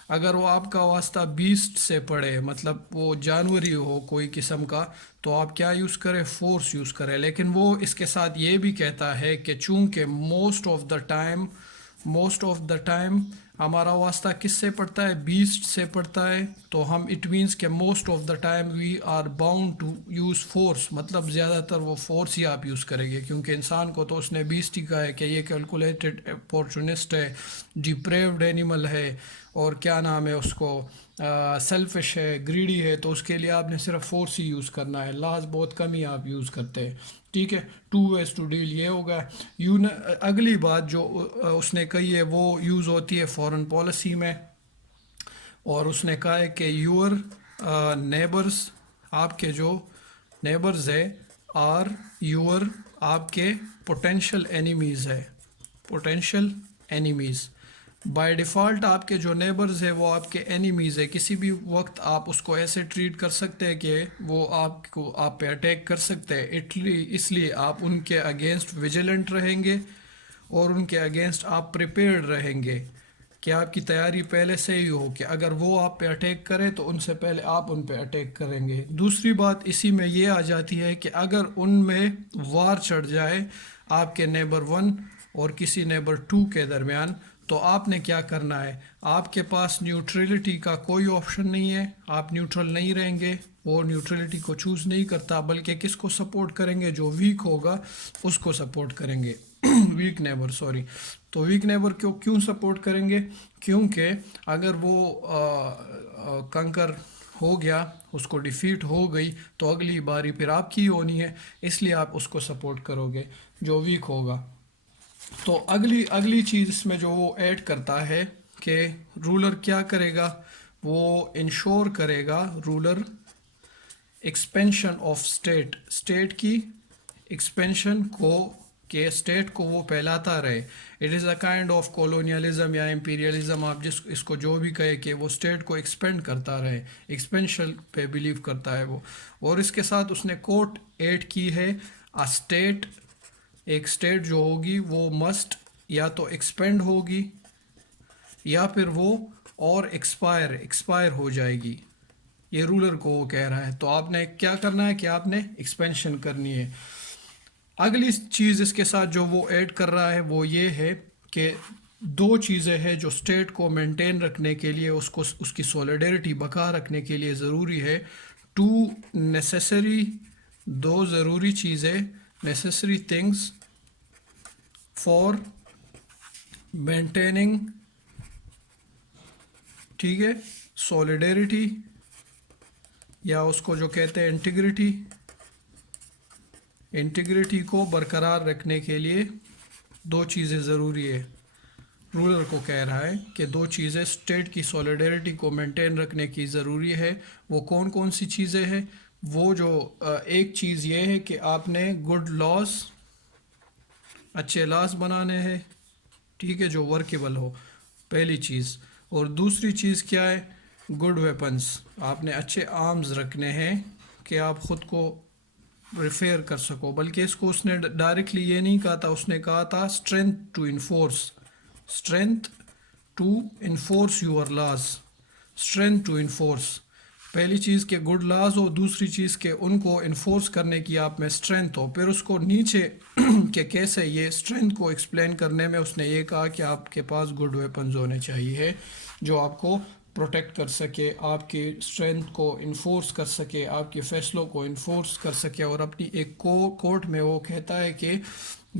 اگر وہ آپ کا واسطہ بیسٹ سے پڑے، مطلب وہ جانور ہی ہو کوئی قسم کا، تو آپ کیا یوز کریں؟ فورس یوز کریں. لیکن وہ اس کے ساتھ یہ بھی کہتا ہے کہ چونکہ موسٹ آف دا ٹائم ہمارا واسطہ کس سے پڑتا ہے؟ بیسٹ سے پڑتا ہے. تو ہم اٹ مینس کہ most of the time we are bound to use force, مطلب زیادہ تر وہ فورس ہی آپ یوز کریں گے، کیونکہ انسان کو تو اس نے بیسٹ ہی کہا ہے کہ یہ کیلکولیٹڈ اپورچونسٹ ہے، ڈپریوڈ اینیمل ہے، اور کیا نام ہے اس کو، سیلفش ہے، گریڈی ہے. تو اس کے لیے آپ نے صرف فورس ہی یوز کرنا ہے، لاز بہت کم ہی آپ یوز کرتے ہیں، ٹھیک ہے. 2 ways ٹو ڈیل یہ ہوگا. اگلی بات جو اس نے کہی ہے وہ یوز ہوتی ہے فورن پالیسی میں، اور اس نے کہا ہے کہ یور نیبرز، آپ کے جو نیبرز ہے، آر یور، آپ کے پوٹینشیل اینیمیز ہے، پوٹینشیل اینیمیز. بائی ڈیفالٹ آپ کے جو نیبرز ہے وہ آپ کے اینیمیز ہے. کسی بھی وقت آپ اس کو ایسے ٹریٹ کر سکتے ہیں کہ وہ آپ پہ اٹیک کر سکتے ہیں. اس لیے آپ ان کے اگینسٹ ویجیلنٹ رہیں گے اور ان کے اگینسٹ آپ پریپیئرڈ رہیں گے، کہ آپ کی تیاری پہلے سے ہی ہو کہ اگر وہ آپ پہ اٹیک کرے تو ان سے پہلے آپ ان پہ اٹیک کریں گے. دوسری بات اسی میں یہ آ جاتی ہے کہ اگر ان میں وار چڑھ جائے آپ کے نیبر 1 اور کسی نیبر 2 کے درمیان، تو آپ نے کیا کرنا ہے؟ آپ کے پاس نیوٹرلٹی کا کوئی آپشن نہیں ہے، آپ نیوٹرل نہیں رہیں گے. وہ نیوٹرلٹی کو چوز نہیں کرتا، بلکہ کس کو سپورٹ کریں گے؟ جو ویک ہوگا اس کو سپورٹ کریں گے. Weak neighbour, sorry. تو ویک نیبر کو کیوں سپورٹ کریں گے؟ کیونکہ اگر وہ کنکر ہو گیا، اس کو ڈیفیٹ ہو گئی، تو اگلی باری پھر آپ کی ہونی ہے، اس لیے آپ اس کو سپورٹ کرو گے جو ویک ہوگا۔ تو اگلی چیز اس میں جو وہ ایڈ کرتا ہے کہ رولر کیا کرے گا، وہ انشور کرے گا، رولر ایکسپینشن آف اسٹیٹ کی ایکسپینشن کو، کہ اسٹیٹ کو وہ پھیلاتا رہے۔ It is a kind of colonialism یا امپیریلزم، آپ اس کو جو بھی کہے، کہ وہ اسٹیٹ کو ایکسپینڈ کرتا رہے، ایکسپینشن پہ بلیو کرتا ہے وہ۔ اور اس کے ساتھ اس نے کوٹ ایڈ کی ہے، اسٹیٹ، ایک اسٹیٹ جو ہوگی وہ مسٹ یا تو ایکسپینڈ ہوگی یا پھر وہ اور ایکسپائر ہو جائے گی، یہ رولر کو وہ کہہ رہا ہے۔ تو آپ نے کیا کرنا ہے کہ آپ نے ایکسپینشن کرنی ہے۔ اگلی چیز اس کے ساتھ جو وہ ایڈ کر رہا ہے وہ یہ ہے کہ دو چیزیں ہیں جو اسٹیٹ کو مینٹین رکھنے کے لیے، اس کی سولیڈیرٹی بقا رکھنے کے لیے ضروری ہے، دو ضروری چیزیں، نیسیسری تھنگس فار مینٹیننگ، ٹھیک ہے، سولیڈیرٹی، یا اس کو جو کہتے ہیں انٹیگریٹی کو برقرار رکھنے کے لیے دو چیزیں ضروری ہے۔ رولر کو کہہ رہا ہے کہ دو چیزیں اسٹیٹ کی سولیڈیرٹی کو مینٹین رکھنے کی ضروری ہے۔ وہ کون کون سی چیزیں ہیں؟ وہ جو ایک چیز یہ ہے کہ آپ نے گڈ لاس، اچھے لاس بنانے ہیں، ٹھیک ہے، جو ورکیبل ہو، پہلی چیز۔ اور دوسری چیز کیا ہے؟ گڈ ویپنز، آپ نے اچھے آرمز رکھنے ہیں کہ آپ خود کو ریفیئر کر سکو۔ بلکہ اس کو اس نے ڈائریکٹلی یہ نہیں کہا تھا، اس نے کہا تھا strength to enforce your laws, strength to enforce, پہلی چیز کہ گڈ لاز ہو، دوسری چیز کہ ان کو انفورس کرنے کی آپ میں اسٹرینتھ ہو۔ پھر اس کو نیچے کہ کیسے یہ اسٹرینتھ کو ایکسپلین کرنے میں اس نے یہ کہا کہ آپ کے پاس گڈ ویپنز ہونے چاہیے جو آپ کو پروٹیکٹ کر سکے، آپ کی اسٹرینتھ کو انفورس کر سکے، آپ کے فیصلوں کو انفورس کر سکے۔ اور اپنی ایک کوٹ میں وہ کہتا ہے کہ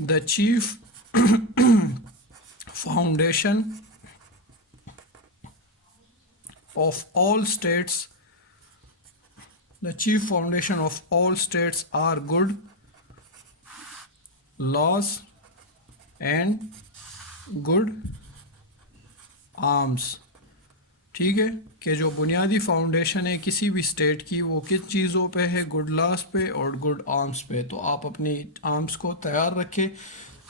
the chief foundation of all states are good laws and good arms, ٹھیک ہے، کہ جو بنیادی فاؤنڈیشن ہے کسی بھی اسٹیٹ کی وہ کس چیزوں پہ ہے؟ گڈ لاس پہ اور گڈ آرمس پہ۔ تو آپ اپنی آرمس کو تیار رکھیں۔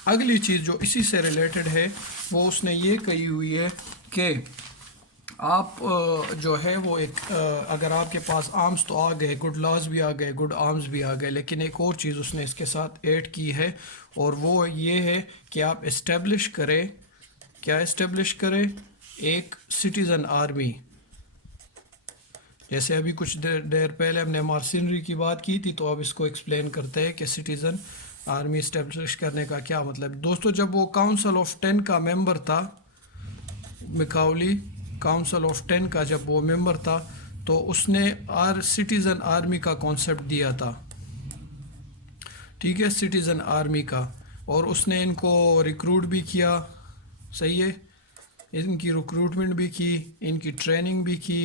اگلی چیز جو اسی سے ریلیٹڈ ہے وہ اس نے یہ کہی ہوئی ہے کہ آپ جو ہے وہ ایک اگر آپ کے پاس آرمس تو آ گئے، گڈ لاس بھی آ گئے، گڈ آرمس بھی آ گئے، لیکن ایک اور چیز اس نے اس کے ساتھ ایڈ کی ہے، اور وہ یہ ہے کہ آپ اسٹیبلش کریں، کیا اسٹیبلش کریں؟ ایک سٹیزن آرمی۔ جیسے ابھی کچھ دیر پہلے ہم نے مرسنری کی بات کی تھی، تو اب اس کو ایکسپلین کرتے ہیں کہ سٹیزن آرمی اسٹیبلش کرنے کا کیا مطلب۔ دوستو، جب وہ کاؤنسل آف 10 کا ممبر تھا، مکاؤلی کاؤنسل آف 10 کا جب وہ ممبر تھا، تو اس نے سٹیزن آرمی کا کانسیپٹ دیا تھا، ٹھیک ہے، سٹیزن آرمی کا، اور اس نے ان کو ریکروٹ بھی کیا، صحیح ہے، ان کی ریکروٹمنٹ بھی کی، ان کی ٹریننگ بھی کی،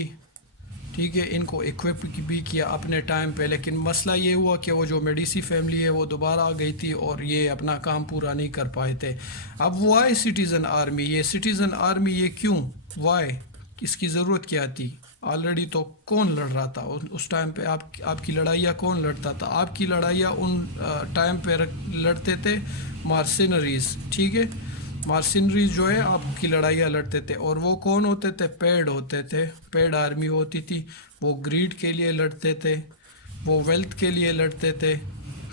ٹھیک ہے، ان کو ایکوپ بھی کیا اپنے ٹائم پہ۔ لیکن مسئلہ یہ ہوا کہ وہ جو میڈیسی فیملی ہے وہ دوبارہ آ گئی تھی اور یہ اپنا کام پورا نہیں کر پائے تھے۔ اب وہ آئے سٹیزن آرمی، یہ سٹیزن آرمی یہ کیوں، وائی، اس کی ضرورت کیا تھی؟ آلریڈی تو کون لڑ رہا تھا اس ٹائم پہ؟ آپ کی لڑائیاں کون لڑتا تھا؟ آپ کی لڑائیاں ان ٹائم پہ لڑتے تھے مرسنریز، ٹھیک ہے، مرسنریز جو ہے آپ کی لڑائیاں لڑتے تھے، اور وہ کون ہوتے تھے؟ پیڈ ہوتے تھے، پیڈ آرمی ہوتی تھی، وہ گریڈ کے لیے لڑتے تھے، وہ ویلتھ کے لیے لڑتے تھے،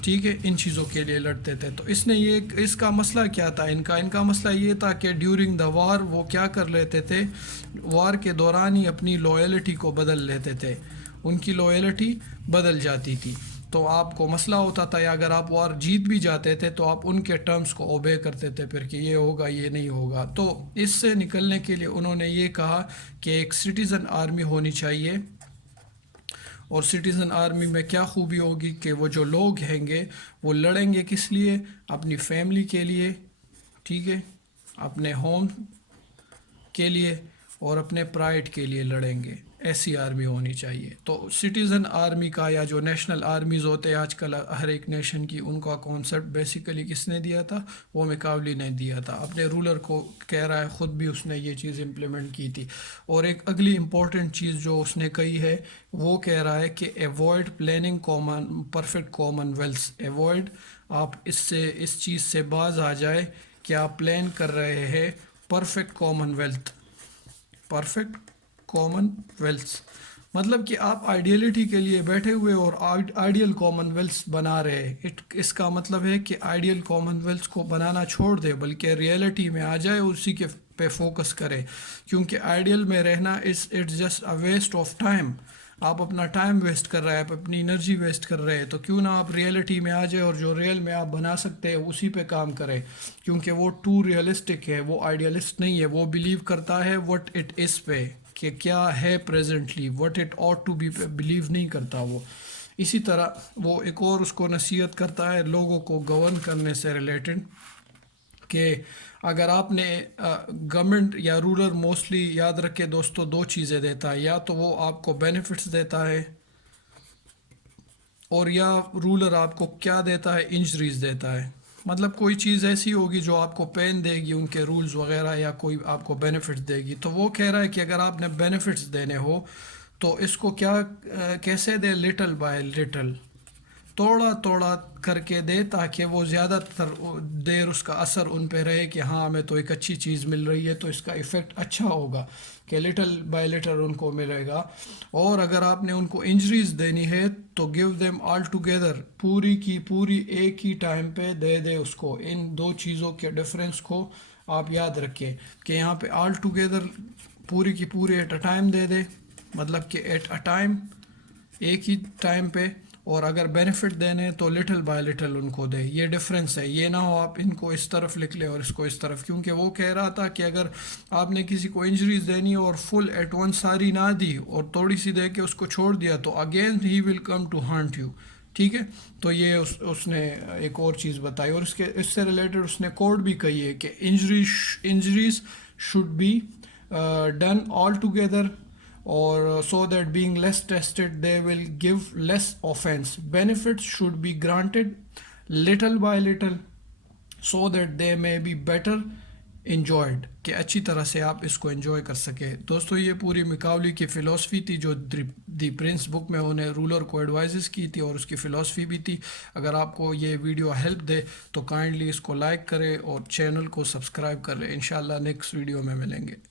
ٹھیک ہے، ان چیزوں کے لیے لڑتے تھے۔ تو اس نے اس کا مسئلہ کیا تھا؟ ان کا مسئلہ یہ تھا کہ ڈیورنگ دا وار وہ کیا کر لیتے تھے؟ وار کے دوران ہی اپنی لویلٹی کو بدل لیتے تھے، ان کی لویلٹی بدل جاتی تھی۔ تو آپ کو مسئلہ ہوتا تھا، یا اگر آپ وار جیت بھی جاتے تھے تو آپ ان کے ٹرمز کو اوبے کرتے تھے پھر، کہ یہ ہوگا یہ نہیں ہوگا۔ تو اس سے نکلنے کے لیے انہوں نے یہ کہا کہ ایک سٹیزن آرمی ہونی چاہیے، اور سٹیزن آرمی میں کیا خوبی ہوگی کہ وہ جو لوگ ہیں گے وہ لڑیں گے کس لیے؟ اپنی فیملی کے لیے، ٹھیک ہے، اپنے ہوم کے لیے اور اپنے پرائڈ کے لیے لڑیں گے. ایسی آرمی ہونی چاہیے. تو سٹیزن آرمی کا یا جو نیشنل آرمیز ہوتے ہیں آج کل ہر ایک نیشن کی، ان کا کانسیپٹ بیسیکلی کس نے دیا تھا؟ وہ میکاولی نے دیا تھا. اپنے رولر کو کہہ رہا ہے، خود بھی اس نے یہ چیز امپلیمنٹ کی تھی. اور ایک اگلی امپورٹنٹ چیز جو اس نے کہی ہے، وہ کہہ رہا ہے کہ avoid planning perfect common wealth. Avoid, آپ اس چیز سے باز آ جائے کہ آپ پلان کر رہے ہیں perfect common wealth. Perfect common wealth مطلب کہ آپ آئیڈیلٹی کے لیے بیٹھے ہوئے اور آئیڈیل کامن ویلتھ بنا رہے ہیں. اس کا مطلب ہے کہ آئیڈیل کامن ویلتھ کو بنانا چھوڑ دے، بلکہ ریئلٹی میں آ جائے، اسی کے پہ فوکس کرے. کیونکہ آئیڈیل میں رہنا it's just a waste of time. آپ اپنا ٹائم ویسٹ کر رہے ہیں، آپ اپنی انرجی ویسٹ کر رہے ہیں. تو کیوں نہ آپ ریئلٹی میں آ جائے اور جو ریئل میں آپ بنا سکتے ہیں اسی پہ کام کریں. کیونکہ وہ ٹو ریئلسٹک ہے، وہ آئیڈیلسٹ نہیں ہے. وہ بلیو کرتا ہے وٹ اٹ از پہ، کہ کیا ہے presently, what it ought to be پہ بلیو نہیں کرتا وہ. اسی طرح وہ ایک اور اس کو نصیحت کرتا ہے لوگوں کو گورن کرنے سے ریلیٹڈ، کہ اگر آپ نے گورنمنٹ یا رولر موسٹلی یاد رکھے دوستو دو چیزیں دیتا ہے، یا تو وہ آپ کو بینیفٹس دیتا ہے، اور یا رولر آپ کو کیا دیتا ہے؟ انجریز دیتا ہے. مطلب کوئی چیز ایسی ہوگی جو آپ کو پین دے گی، ان کے رولز وغیرہ، یا کوئی آپ کو بینیفٹس دے گی. تو وہ کہہ رہا ہے کہ اگر آپ نے بینیفٹس دینے ہو تو اس کو کیا کیسے دے؟ لٹل بائی لٹل، توڑا توڑا کر کے دے، تاکہ وہ زیادہ تر دیر اس کا اثر ان پہ رہے کہ ہاں ہمیں تو ایک اچھی چیز مل رہی ہے، تو اس کا ایفیکٹ اچھا ہوگا، کہ لٹل بائی لٹل ان کو ملے گا. اور اگر آپ نے ان کو انجریز دینی ہے تو گیو دیم آل ٹوگیدر، پوری کی پوری ایک ہی ٹائم پہ دے دے اس کو. ان دو چیزوں کے ڈفرینس کو آپ یاد رکھیں کہ یہاں پہ آل ٹوگیدر پوری کی پوری ایٹ اے ٹائم دے دے، مطلب کہ ایٹ اے ٹائم، ایک ہی ٹائم پہ. اور اگر بینیفٹ دینے تو لٹل بائی لٹل ان کو دے. یہ ڈفرینس ہے. یہ نہ ہو آپ ان کو اس طرف لکھ لیں اور اس کو اس طرف. کیونکہ وہ کہہ رہا تھا کہ اگر آپ نے کسی کو انجریز دینی اور فل ایٹ ون ساری نہ دی اور تھوڑی سی دے کے اس کو چھوڑ دیا، تو again he will come to haunt you. ٹھیک ہے. تو یہ اس نے ایک اور چیز بتائی. اور اس سے ریلیٹڈ اس نے کوڈ بھی کہی ہے کہ injuries should be done all together, or so that being less tested they will give less offense. Benefits should be granted little by little so that they may be better enjoyed، کہ اچھی طرح سے آپ اس کو enjoy کر سکے. دوستو یہ پوری میکاولی کی فلسفی تھی جو دی پرنس بک میں انہیں رولر کو ایڈوائزز کی تھی، اور اس کی فلسفی بھی تھی. اگر آپ کو یہ ویڈیو ہیلپ دے تو کائنڈلی اس کو لائک کرے اور چینل کو سبسکرائب کر لیں. انشاءاللہ نیکسٹ ویڈیو میں ملیں گے.